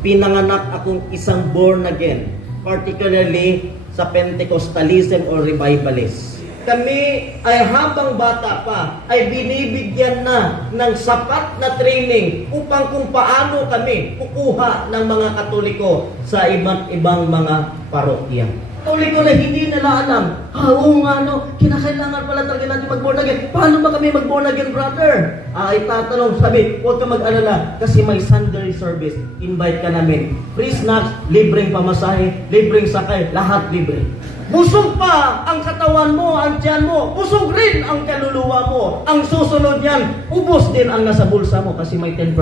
pinanganak akong isang born again, particularly sa Pentecostalism or Revivalist. Kami ay habang bata pa ay binibigyan na ng sapat na training upang kung paano kami kukuha ng mga katoliko sa iba't ibang mga parokya. Katoliko na hindi nila alam, ah, oo nga no, kinakailangan pala talaga natin mag-born again. Paano ba kami mag-born again, brother? Ah, itatanong, sabi, huwag ka mag-alala kasi may Sunday service. Invite ka namin. Free snacks, libreng pamasahe, libreng sakay, lahat libre. Busog pa ang katawan mo, ang tiyan mo. Busog rin ang kaluluwa mo. Ang susunod niyan, ubos din ang nasa bulsa mo kasi may 10%.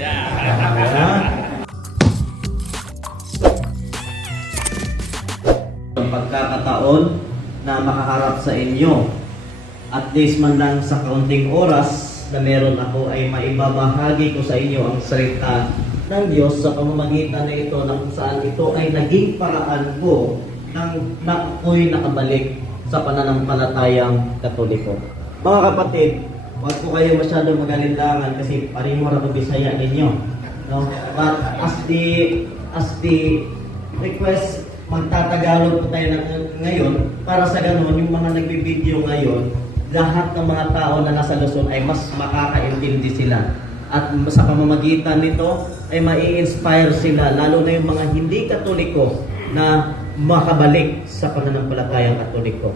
Yeah. Ang pagkakataon na makaharap sa inyo. At least man lang sa kaunting oras na meron ako ay maibabahagi ko sa inyo ang salita ng Diyos sa pamamagitan na ito na kung saan ito ay naging paraan ko nang na ako'y nakabalik sa pananampalatayang katoliko. Mga kapatid, huwag ko kayo masyadong magalindangan kasi pareho na bisaya ninyo. No? But as the as the request magtatagalog po tayo ng, ngayon para sa ganun yung mga nagbibideo ngayon lahat ng mga tao na nasa Luzon ay mas makakaintindi sila at sa pamamagitan nito ay mai-inspire sila lalo na yung mga hindi katoliko na makabalik sa pananampalatayang katoliko.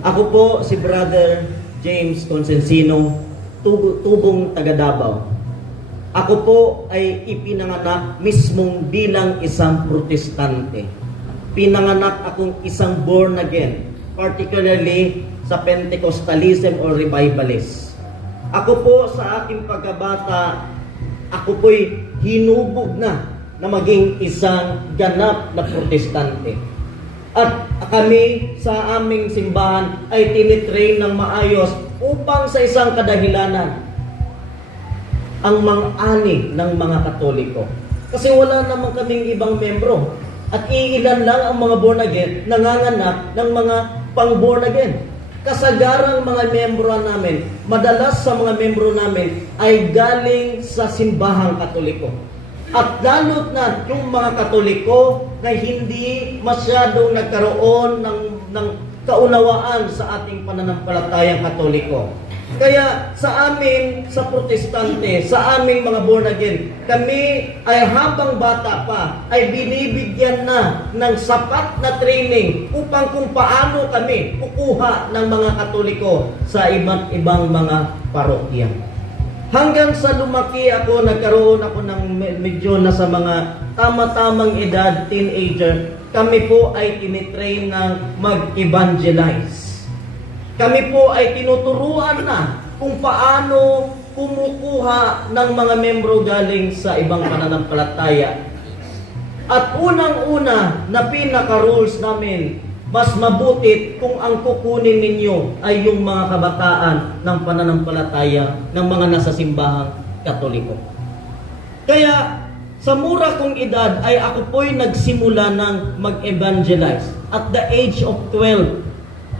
Ako po si Brother James Consensino, tub- tubong taga Davao. Ako po ay ipinanganak mismong bilang isang protestante. Pinanganak akong isang born again, particularly sa Pentecostalism or Revivalist. Ako po sa aking pagkabata, ako po'y hinubog na na maging isang ganap na protestante. At kami sa aming simbahan ay tinitrain ng maayos upang sa isang kadahilanan, ang mang-ani ng mga katoliko. Kasi wala naman kaming ibang membro. At iilan lang ang mga born again, nanganganak ng mga pang born again. Kasagarang mga membro namin, madalas sa mga membro namin ay galing sa simbahang katoliko. At lalo't na yung mga katoliko na hindi masyadong nagkaroon ng, ng kaunawaan sa ating pananampalatayang katoliko. Kaya sa amin, sa protestante, sa aming mga born again, kami ay habang bata pa, ay binibigyan na ng sapat na training upang kung paano kami kukuha ng mga katoliko sa iba't ibang mga parokya. Hanggang sa lumaki ako, nagkaroon ako ng me- medyo na sa mga tama-tamang edad, teenager, kami po ay tinitrain ng mag-evangelize. Kami po ay tinuturuan na kung paano kumukuha ng mga membro galing sa ibang pananampalataya. At unang-una na pinaka-rules namin, mas mabuti kung ang kukunin ninyo ay yung mga kabataan ng pananampalataya ng mga nasa simbahang katoliko. Kaya sa mura kong edad ay ako po'y nagsimula ng mag-evangelize. At the age of 12,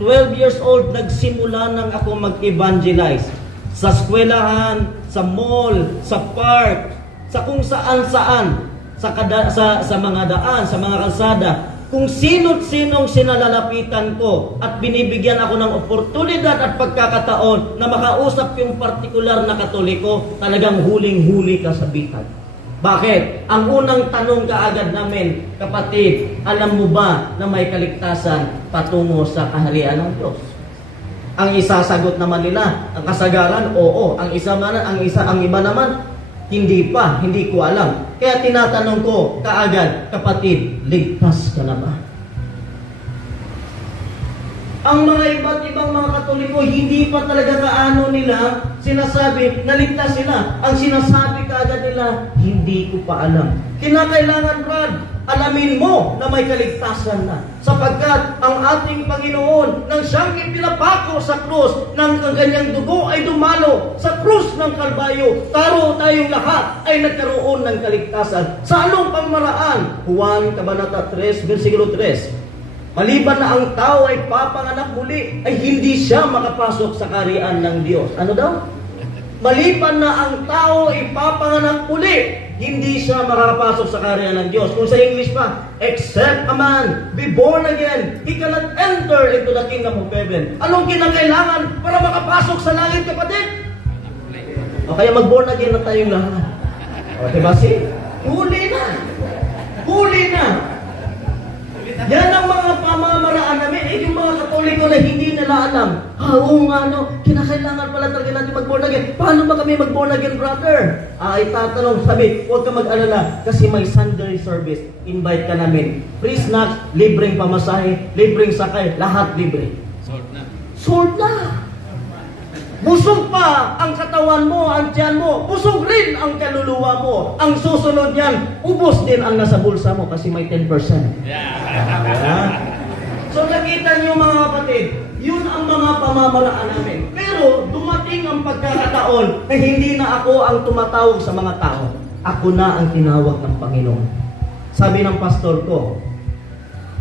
12 years old, nagsimula nang ako mag-evangelize. Sa eskwelahan, sa mall, sa park, sa kung saan-saan, sa, kada, sa, sa mga daan, sa mga kalsada, kung sino't sinong sinalalapitan ko at binibigyan ako ng oportunidad at pagkakataon na makausap yung partikular na katoliko, talagang huling-huli ka sa bitag. Bakit? Ang unang tanong kaagad namin, kapatid, alam mo ba na may kaligtasan patungo sa kaharian ng Diyos? Ang isasagot naman nila, ang kasagaran, oo. Ang isa man, ang isa, ang iba naman, hindi pa, hindi ko alam. Kaya tinatanong ko kaagad, kapatid, ligtas ka na ba? Ang mga iba't ibang mga katoliko, hindi pa talaga kaano nila sinasabi, naligtas sila. Ang sinasabi kaagad nila, hindi ko pa alam. Kinakailangan, Brad, alamin mo na may kaligtasan na. Sapagkat ang ating Panginoon, nang siyang ipinapako sa krus, nang ang kanyang dugo ay dumalo sa krus ng Kalbayo, taro tayong lahat ay nagkaroon ng kaligtasan. Sa anong pangmaraan? Juan Kabanata 3, versikulo 3. Maliban na ang tao ay papanganak muli, ay hindi siya makapasok sa karian ng Diyos. Ano daw? Maliban na ang tao ay papanganak muli, hindi siya makakapasok sa karya ng Diyos. Kung sa English pa, except a man be born again, he cannot enter into the kingdom of heaven. Anong kinakailangan para makapasok sa langit, kapatid? O kaya mag-born again na tayong lahat. O, diba si? Huli na. Huli na. Yan ang mga pamamaraan namin. Eh, yung mga katoliko na hindi nila alam. Ah, oo nga, no. Kinakailangan pala talaga natin mag-born again. Paano ba kami mag-born again, brother? Ah, itatanong, sabi, huwag ka mag-alala kasi may Sunday service. Invite ka namin. Free snacks, libreng pamasahe, libreng sakay, lahat libre. Sold na. Sold na! Busog pa ang katawan mo, ang tiyan mo. Busog rin ang kaluluwa mo. Ang susunod niyan, ubos din ang nasa bulsa mo kasi may 10%. Yeah. So nakita niyo mga kapatid, yun ang mga pamamaraan namin. Pero dumating ang pagkakataon na hindi na ako ang tumatawag sa mga tao. Ako na ang tinawag ng Panginoon. Sabi ng pastor ko,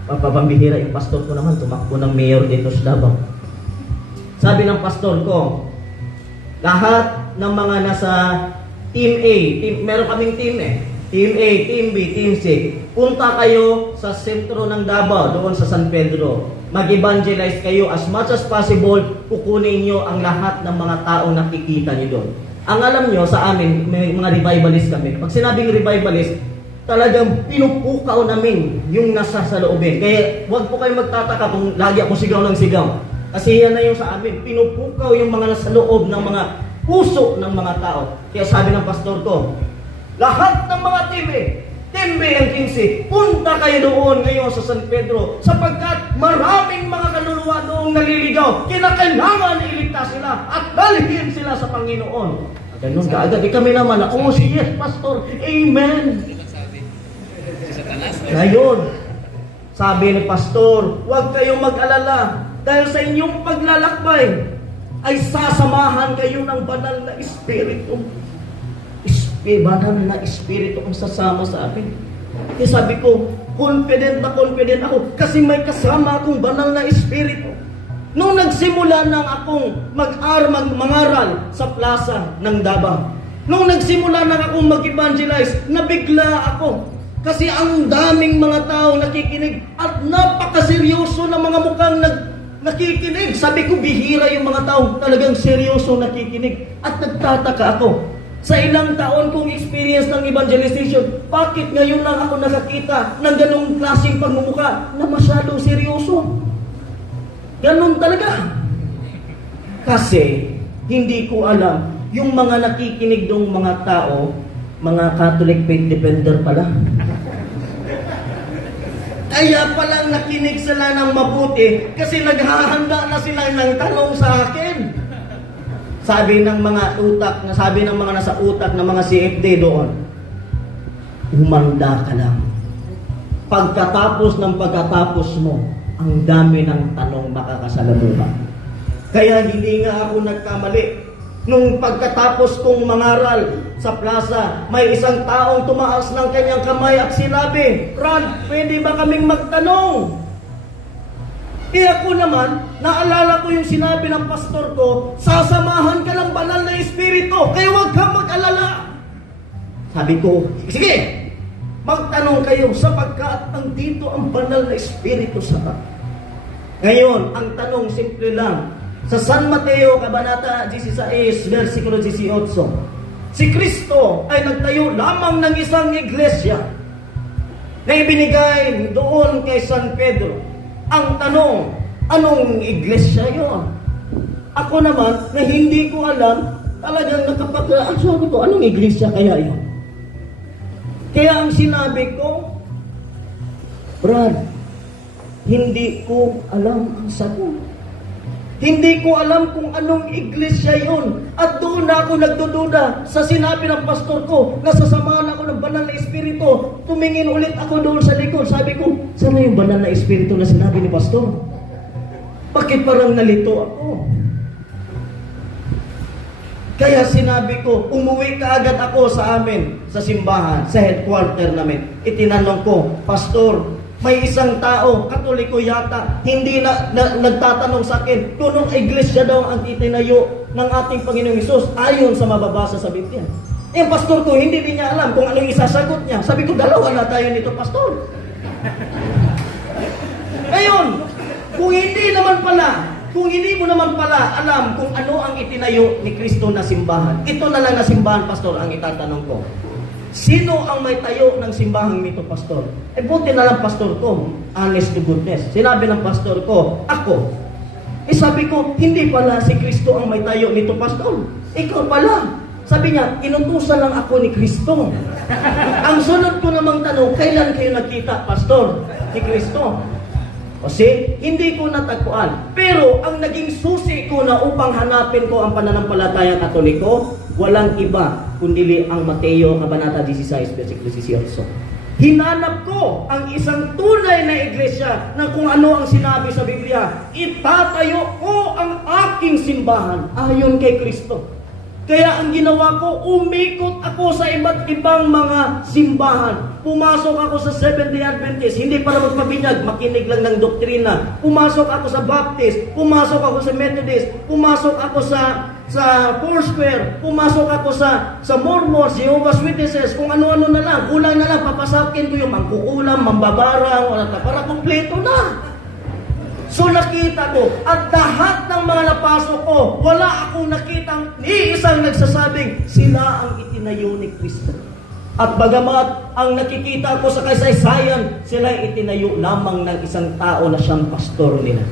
papapambihira yung pastor ko naman, tumakbo ng mayor dito sa Davao. Sabi ng pastor ko, lahat ng mga nasa Team A, team, meron kaming team eh. Team A, Team B, Team C. Punta kayo sa sentro ng Davao, doon sa San Pedro. Mag-evangelize kayo as much as possible, kukunin nyo ang lahat ng mga taong nakikita nyo doon. Ang alam nyo, sa amin, may mga revivalist kami. Pag sinabing revivalist, talagang pinupukaw namin yung nasa sa loobin. Kaya huwag po kayo magtataka kung lagi ako sigaw ng sigaw. Kasi yan na yung sa amin. Pinupukaw yung mga nasa loob ng mga puso ng mga tao. Kaya sabi ng pastor ko, lahat ng mga TV, Timbe ang 15, punta kayo doon ngayon sa San Pedro sapagkat maraming mga kaluluwa doong naliligaw. Kinakailangan iligtas sila at dalhin sila sa Panginoon. Ganun kaagad. Eh kami naman, oh yes, Pastor, Amen. Ngayon, sabi ni Pastor, huwag kayong mag-alala dahil sa inyong paglalakbay ay sasamahan kayo ng banal na Espiritu. Espiritu, banal na Espiritu ang sasama sa akin. Kaya sabi ko, confident na confident ako kasi may kasama akong banal na Espiritu. Nung nagsimula nang akong mag-ar, mag mangaral sa plaza ng Davao, nung nagsimula nang akong mag-evangelize, nabigla ako. Kasi ang daming mga tao nakikinig at napakaseryoso na mga mukhang nag, nakikinig. Sabi ko, bihira yung mga tao talagang seryoso nakikinig. At nagtataka ako. Sa ilang taon kong experience ng evangelization, bakit ngayon lang ako nakakita ng ganong klaseng pagmumuka na masyadong seryoso? Ganon talaga. Kasi, hindi ko alam, yung mga nakikinig dong mga tao, mga Catholic faith defender pala. Kaya palang nakinig sila ng mabuti kasi naghahanda na sila ng tanong sa akin. Sabi ng mga utak, sabi ng mga nasa utak ng mga CFD doon, umanda ka lang. Pagkatapos ng pagkatapos mo, ang dami ng tanong makakasalamuhan. Kaya hindi nga ako nagkamali. Nung pagkatapos kong mangaral sa plaza, may isang taong tumaas ng kanyang kamay at sinabi, Rod, pwede ba kaming magtanong? Eh ako naman, naalala ko yung sinabi ng pastor ko, sasamahan ka ng banal na espiritu, kaya huwag ka mag-alala. Sabi ko, sige, magtanong kayo sapagkat ang dito ang banal na espiritu sa ta. Ngayon, ang tanong simple lang. Sa San Mateo, Kabanata 16, versikulo 18, si Kristo ay nagtayo lamang ng isang iglesia na ibinigay doon kay San Pedro. Ang tanong, anong iglesia yon? Ako naman, na hindi ko alam, talagang nakapag... Ang sabi ko, anong iglesia kaya yon? Kaya ang sinabi ko, Brad, hindi ko alam ang sagot. Hindi ko alam kung anong iglesia yon. At doon na ako nagdududa sa sinabi ng pastor ko na sasamahan ako ng banal na espiritu. Tumingin ulit ako doon sa likod. Sabi ko, sana yung banal na espiritu na sinabi ni pastor? Bakit parang nalito ako? Kaya sinabi ko, umuwi ka agad ako sa amin, sa simbahan, sa headquarter namin. Itinanong ko, Pastor, may isang tao, katoliko yata, hindi na, na nagtatanong sa akin, kung iglesia daw ang itinayo ng ating Panginoong Isus ayon sa mababasa sa Biblia. Yung pastor ko, hindi din niya alam kung anong isasagot niya. Sabi ko, dalawa na tayo nito, pastor. Ngayon, kung hindi naman pala, kung hindi mo naman pala alam kung ano ang itinayo ni Kristo na simbahan, ito na lang na simbahan, pastor, ang itatanong ko. Sino ang may tayo ng simbahan nito, pastor? Eh, buti na lang, pastor ko, honest to goodness. Sinabi ng pastor ko, ako. Eh, sabi ko, hindi pala si Kristo ang may tayo nito, pastor. Ikaw pala. Sabi niya, inutusan lang ako ni Kristo. ang sunod ko namang tanong, kailan kayo nakita, pastor, ni Kristo? Kasi hindi ko natagpuan. Pero ang naging susi ko na upang hanapin ko ang pananampalatayang katoliko, walang iba kundi ang Mateo Kabanata 16, versikulo 18. Hinanap ko ang isang tunay na iglesia na kung ano ang sinabi sa Biblia, itatayo ko ang aking simbahan ayon kay Kristo. Kaya ang ginawa ko, umikot ako sa iba't ibang mga simbahan. Pumasok ako sa Seventh-day Adventist, hindi para magpabinyag, makinig lang ng doktrina. Pumasok ako sa Baptist, pumasok ako sa Methodist, pumasok ako sa sa Foursquare, pumasok ako sa sa Mormons, Jehovah's Witnesses, kung ano-ano na lang, kulang na lang, papasakin ko yung mangkukulam, mambabarang, wala na, para kumpleto na. So nakita ko, at lahat ng mga napasok ko, wala akong nakitang ni isang nagsasabing, sila ang itinayo ni Kristo. At bagamat ang nakikita ko sa kasaysayan, sila ay itinayo lamang ng isang tao na siyang pastor nila.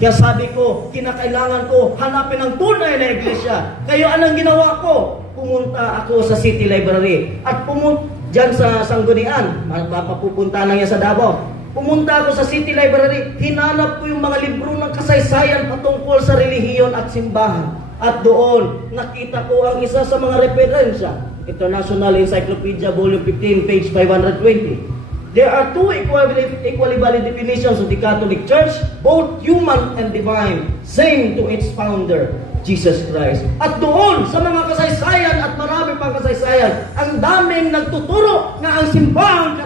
Kaya sabi ko, kinakailangan ko hanapin ang tunay na iglesia. Kaya anong ginawa ko? Pumunta ako sa City Library at pumunta dyan sa Sanggunian. Mapapupunta lang yan sa Davao. Pumunta ako sa City Library, hinanap ko yung mga libro ng kasaysayan patungkol sa relihiyon at simbahan. At doon, nakita ko ang isa sa mga referensya. International Encyclopedia, Volume 15, page 520. There are two equally, equally valid definitions of the Catholic Church, both human and divine, same to its founder, Jesus Christ. At doon, sa mga kasaysayan at marami pang kasaysayan, ang daming nagtuturo na ang simbahang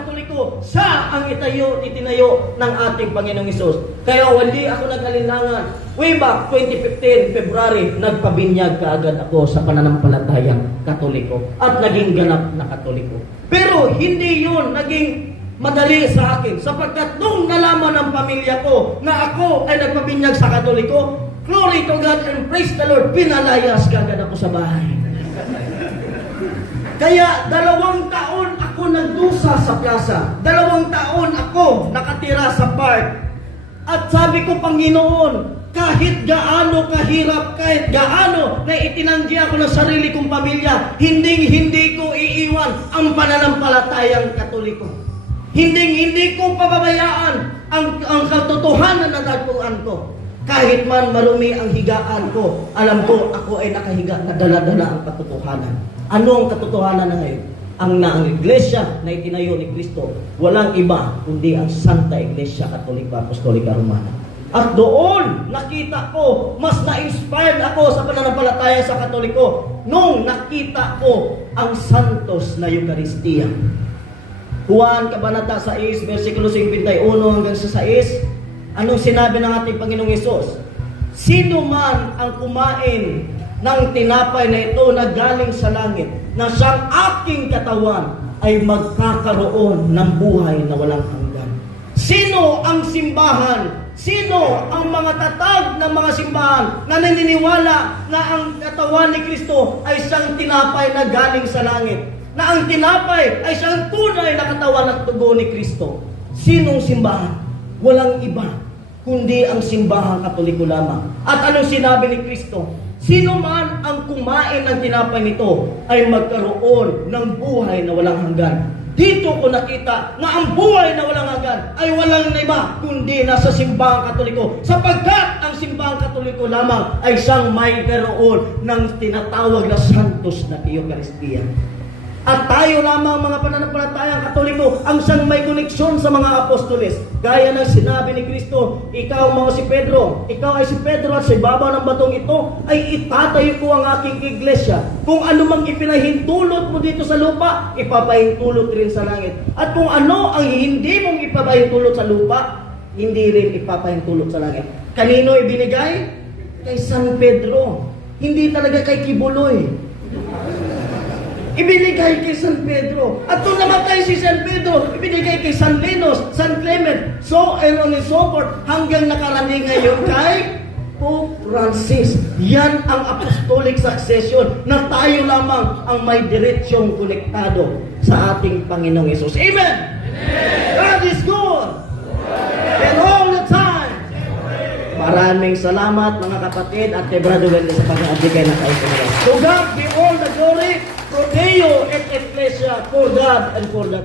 siya ang itayo, itinayo ng ating Panginoong Isus. Kaya hindi ako nag-alinlangan. Way back 2015, February, nagpabinyag kaagad ako sa pananampalatayang katoliko at naging ganap na katoliko. Pero hindi yun naging madali sa akin sapagkat nung nalaman ng pamilya ko na ako ay nagpabinyag sa katoliko, glory to God and praise the Lord, pinalayas kagad ako sa bahay. Kaya dalawang taon nagdusa sa plaza. Dalawang taon ako nakatira sa park. At sabi ko, Panginoon, kahit gaano kahirap, kahit gaano na itinanggi ako ng sarili kong pamilya, hindi hindi ko iiwan ang pananampalatayang katoliko. Hindi hindi ko pababayaan ang, ang katotohanan na dagpuan ko. Kahit man marumi ang higaan ko, alam ko ako ay nakahiga na dala-dala ang katotohanan. Ano ang katotohanan na ngayon? Ang na iglesia na itinayo ni Kristo, walang iba kundi ang Santa Iglesia Katolika Apostolika Romana. At doon, nakita ko, mas na-inspired ako sa pananampalataya sa Katoliko nung nakita ko ang Santos na Eucharistia. Juan Kabanata 6, versikulo 51 hanggang sa 6, anong sinabi ng ating Panginoong Yesus? Sino man ang kumain ng tinapay na ito na galing sa langit, na siyang aking katawan, ay magkakaroon ng buhay na walang hanggan. Sino ang simbahan? Sino ang mga tatag ng mga simbahan na naniniwala na ang katawan ni Kristo ay siyang tinapay na galing sa langit? Na ang tinapay ay siyang tunay na katawan at tugo ni Kristo? Sinong simbahan? Walang iba, kundi ang simbahang katoliko lamang. At anong sinabi ni Kristo? Sino man ang kumain ng tinapay nito ay magkaroon ng buhay na walang hanggan. Dito ko nakita na ang buhay na walang hanggan ay walang iba kundi nasa simbahang katoliko. Sapagkat ang simbahang katoliko lamang ay siyang may karoon ng tinatawag na santos na Eucharistia. At tayo lamang mga pananampalatayang katoliko ang siyang may koneksyon sa mga apostoles. Gaya ng sinabi ni Kristo, ikaw mga si Pedro, ikaw ay si Pedro at sa ibabaw ng batong ito ay itatayo ko ang aking iglesia. Kung ano mang ipinahintulot mo dito sa lupa, ipapahintulot rin sa langit. At kung ano ang hindi mong ipapahintulot sa lupa, hindi rin ipapahintulot sa langit. Kanino ibinigay? Kay San Pedro. Hindi talaga kay Kibuloy. Ibinigay kay San Pedro. At nung namatay si San Pedro, ibinigay kay San Linus, San Clement, so and on and so forth, hanggang nakarating ngayon kay Pope Francis. Yan ang apostolic succession na tayo lamang ang may diretsyong konektado sa ating Panginoong Yesus. Amen! God is good! And all the time! Maraming salamat mga kapatid at kay Brother sa pag-aabigay ng kaisa To God be all the glory, Pro Deo et Ecclesia, for God and for the